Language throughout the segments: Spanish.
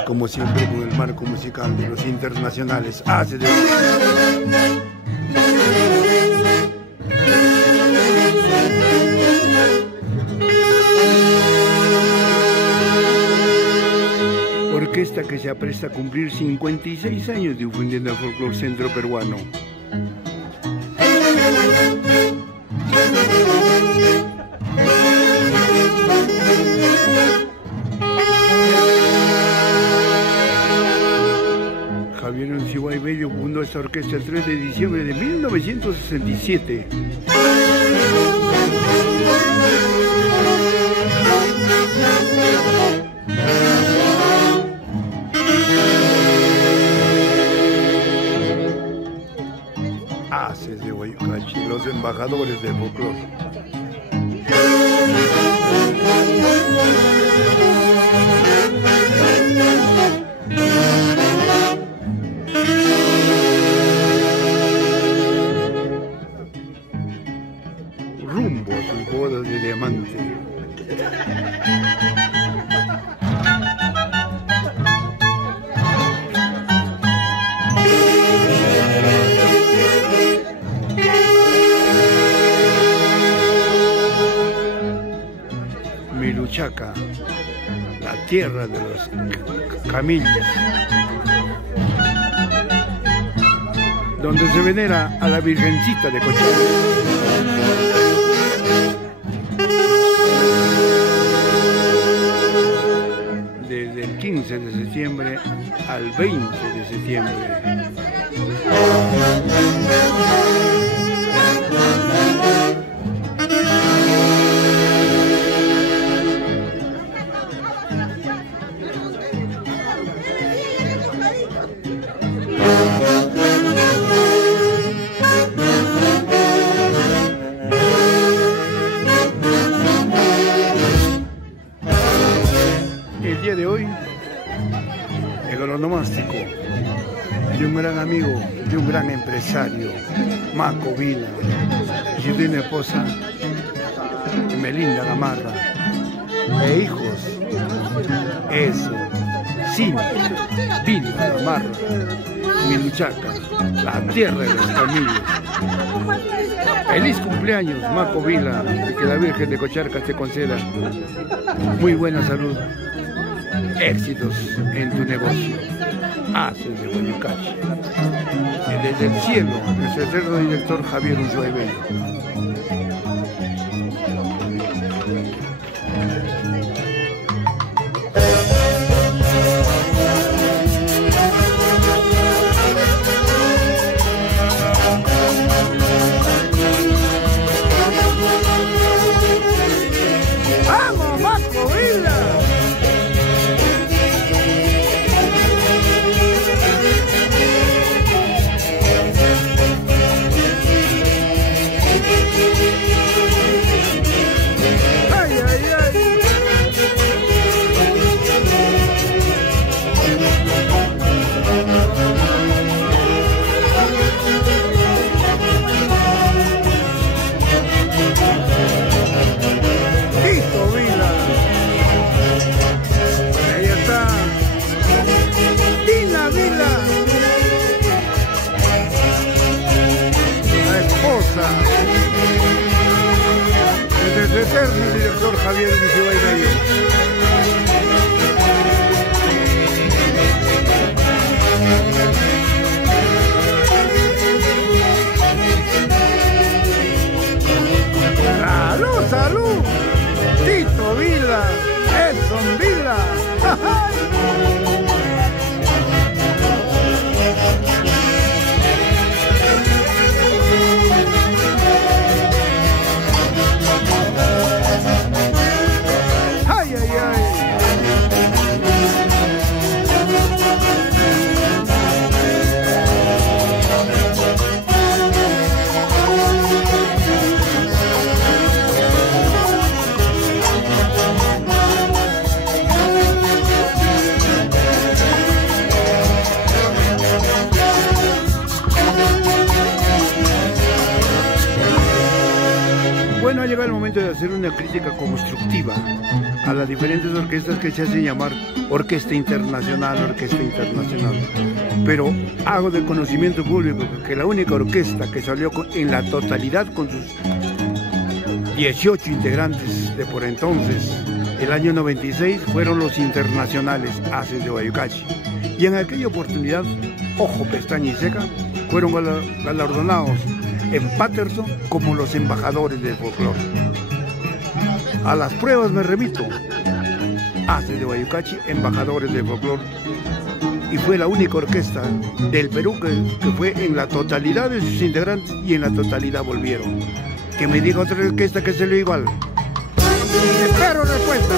Y como siempre con el marco musical de los internacionales. Hace de... Orquesta que se apresta a cumplir 56 años difundiendo el folclore centro peruano. Javier Uncibay Bello fundó esta orquesta el 3 de diciembre de 1967. Haces de Guayucachi, los embajadores del folclore. Rumbo a sus bodas de diamante. Miluchaca, la tierra de los camillos, donde se venera a la Virgencita de Cochabamba. Desde el 15 de septiembre al 20 de septiembre. El día de hoy, el onomástico de un gran amigo, de un gran empresario, Maco Vila, y de una esposa, Melinda Gamarra, e hijos, eso, Cintia, Vila Gamarra, Miluchaca, la tierra de los camillos. Feliz cumpleaños, Maco Vila, y que la Virgen de Cocharcas te conceda muy buena salud, éxitos en tu negocio. Haces de Guayucachi. Y desde el cielo, nuestro eterno director Javier Uncibay Bello. ¡Vamos, Maco Vila! Desde el eterno director Javier Uncibay Bello. ¡Salud, salud! Tito Vila, Edson Vila. ¡Ay, ay, ay! llegado el momento de hacer una crítica constructiva a las diferentes orquestas que se hacen llamar orquesta internacional. Pero hago de conocimiento público que la única orquesta que salió en la totalidad con sus 18 integrantes de por entonces, el año 96, fueron los internacionales Haces de Guayucachi. Y en aquella oportunidad, ojo, pestaña y ceja, fueron galardonados en Paterson como los embajadores del folclore. A las pruebas me remito. Haces de Guayucachi, embajadores del folclore. Y fue la única orquesta del Perú que fue en la totalidad de sus integrantes y en la totalidad volvieron. Que me diga otra orquesta que se lo igual. Espero respuesta.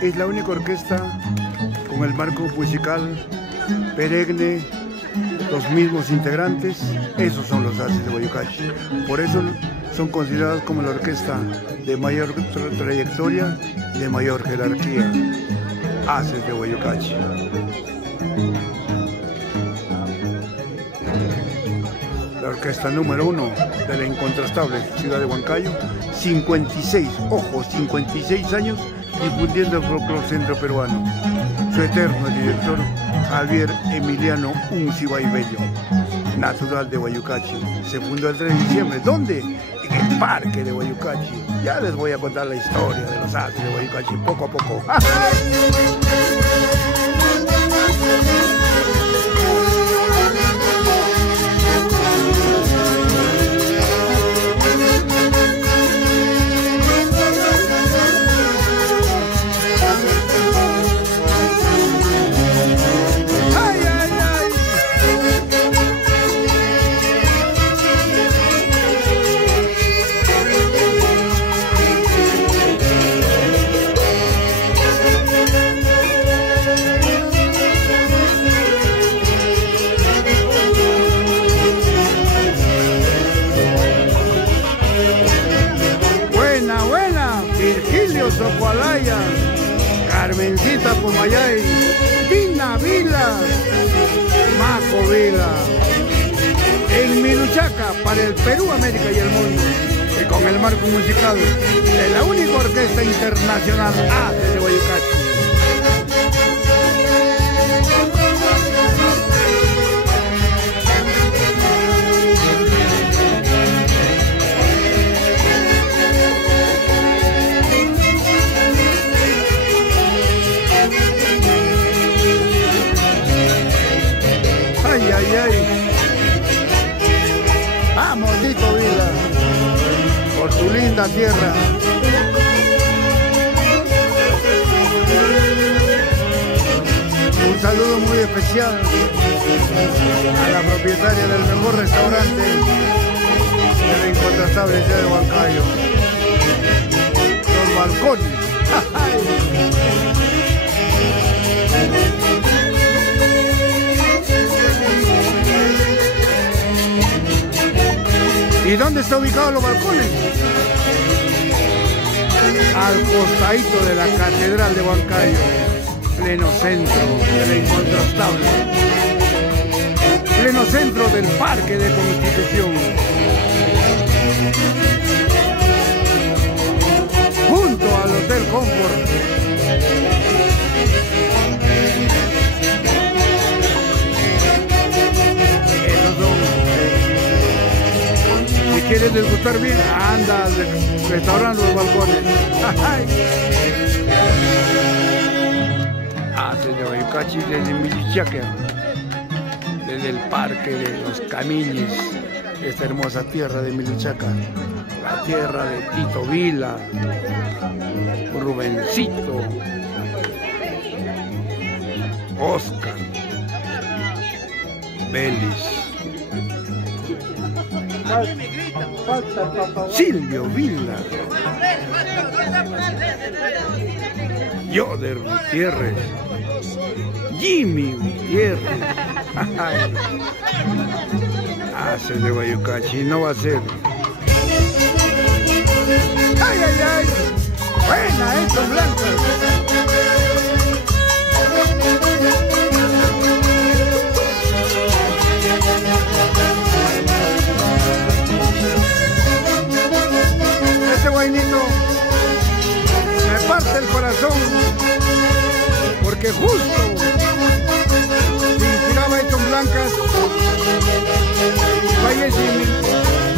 Es la única orquesta con el marco musical perenne, los mismos integrantes, esos son los Haces de Guayucachi. Por eso son considerados como la orquesta de mayor trayectoria, de mayor jerarquía, Haces de Guayucachi. La orquesta número 1 de la incontrastable ciudad de Huancayo, 56, ojo, 56 años difundiendo el folclore centro peruano. Su eterno director, Javier Emiliano Uncibay Bello, natural de Guayucachi. Se fundó el 3 de diciembre. ¿Dónde? En el parque de Guayucachi. Ya les voy a contar la historia de los Haces de Guayucachi poco a poco. Socualaya, Carmencita Pumayay, Dina Vila, Maco Vila, en Miluchaca para el Perú, América y el mundo, y con el marco musical de la única orquesta internacional Haces de Guayucachi. Vamos, Tito Vila, por tu linda tierra. Un saludo muy especial a la propietaria del mejor restaurante de la incontrastable ciudad de Huancayo, Los Balcones. ¿Y dónde está ubicado los balcones? Al costadito de la Catedral de Huancayo, pleno centro de la Incontrastable, pleno centro del Parque de Constitución, junto al Hotel Comfort. Esos son. Si quieres degustar bien, anda al restaurante Los Balcones. Desde Bayucachi, desde Milichaca, desde el Parque de los Camines, esta hermosa tierra de Milichaca, la tierra de Tito Vila, Rubencito, Oscar, Vélez, Silvio Vila, Yoder Gutiérrez, Jimmy Gutiérrez. Hace de Bayucachi, no va a ser. ¡Ay, ay, ay! ¡Buena, estos blancos! Este guainito me parte el corazón, porque justo se inspiraba estos blancas, fallece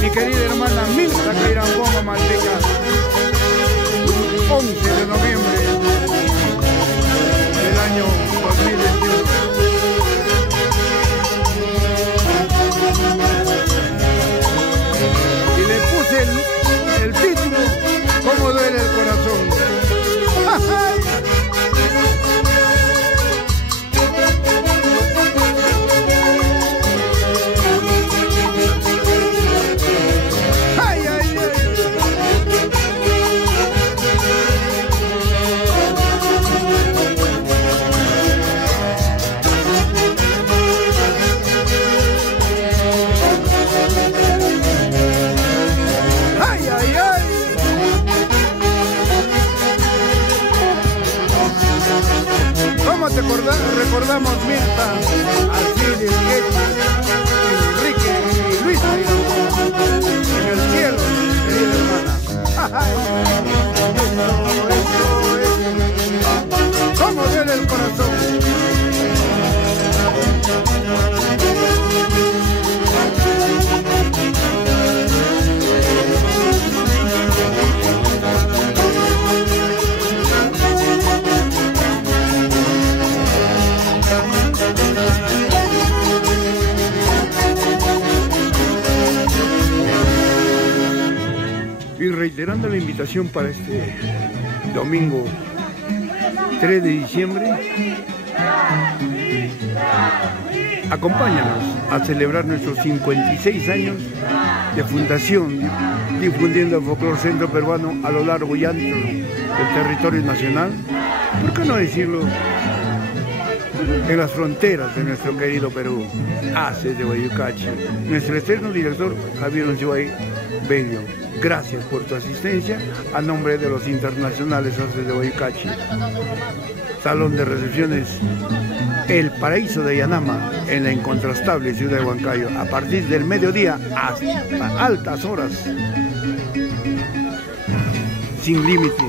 mi querida hermana Milka Cairamboma Malteca, 11 de noviembre del año 2021. Y le puse el título, ¿Cómo duele el corazón? Recordamos Mirta, Alcides, Enrique y Luis en el cielo, querida hermana. ¿Cómo duele el corazón? Y reiterando la invitación para este domingo 3 de diciembre, acompáñanos a celebrar nuestros 56 años de fundación, difundiendo el folclore centro peruano a lo largo y ancho del territorio nacional, ¿por qué no decirlo? En las fronteras de nuestro querido Perú, hace de Bayucachi, nuestro eterno director Javier Oncibay Bello. Gracias por tu asistencia a nombre de los internacionales hace de Bayucachi. Salón de recepciones El Paraíso de Yanama, en la incontrastable ciudad de Huancayo, a partir del mediodía hasta altas horas, sin límite.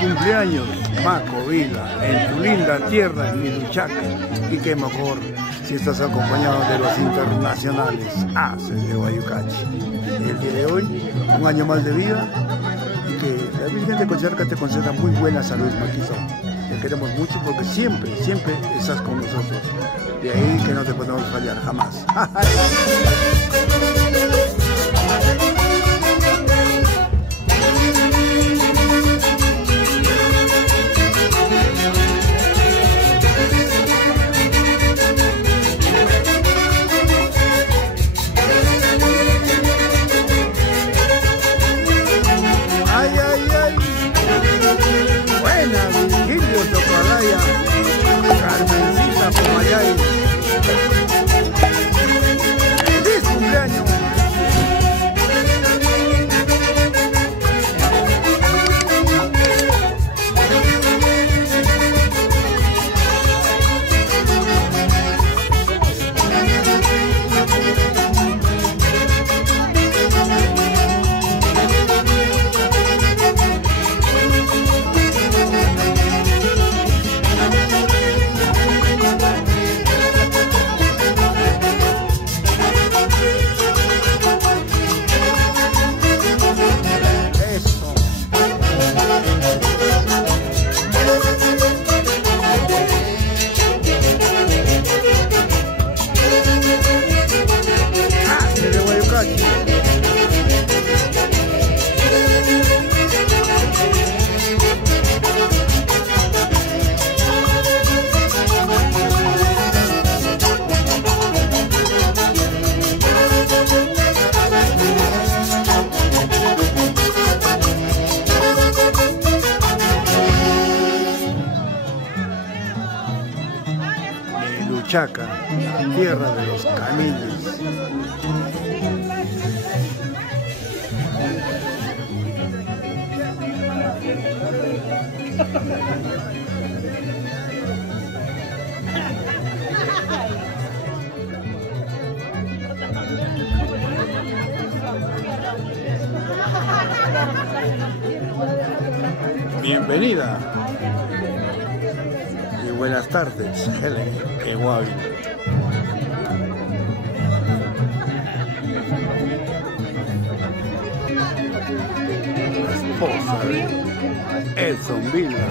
cumpleaños, Macovila, en tu linda tierra, en Miluchaca. Y qué mejor si estás acompañado de los internacionales Aces de Guayucachi. El día de hoy, un año más de vida, y que la Virgen de Cocharca te conceda muy buena salud, Maquito. Te queremos mucho porque siempre, siempre estás con nosotros. De ahí que no te podemos fallar jamás. Carmencita Pomayay, ¡feliz cumpleaños! Miluchaca, tierra de los canillos. Bienvenida y buenas tardes, Helen Eguavi. Esposa de Edson Villa.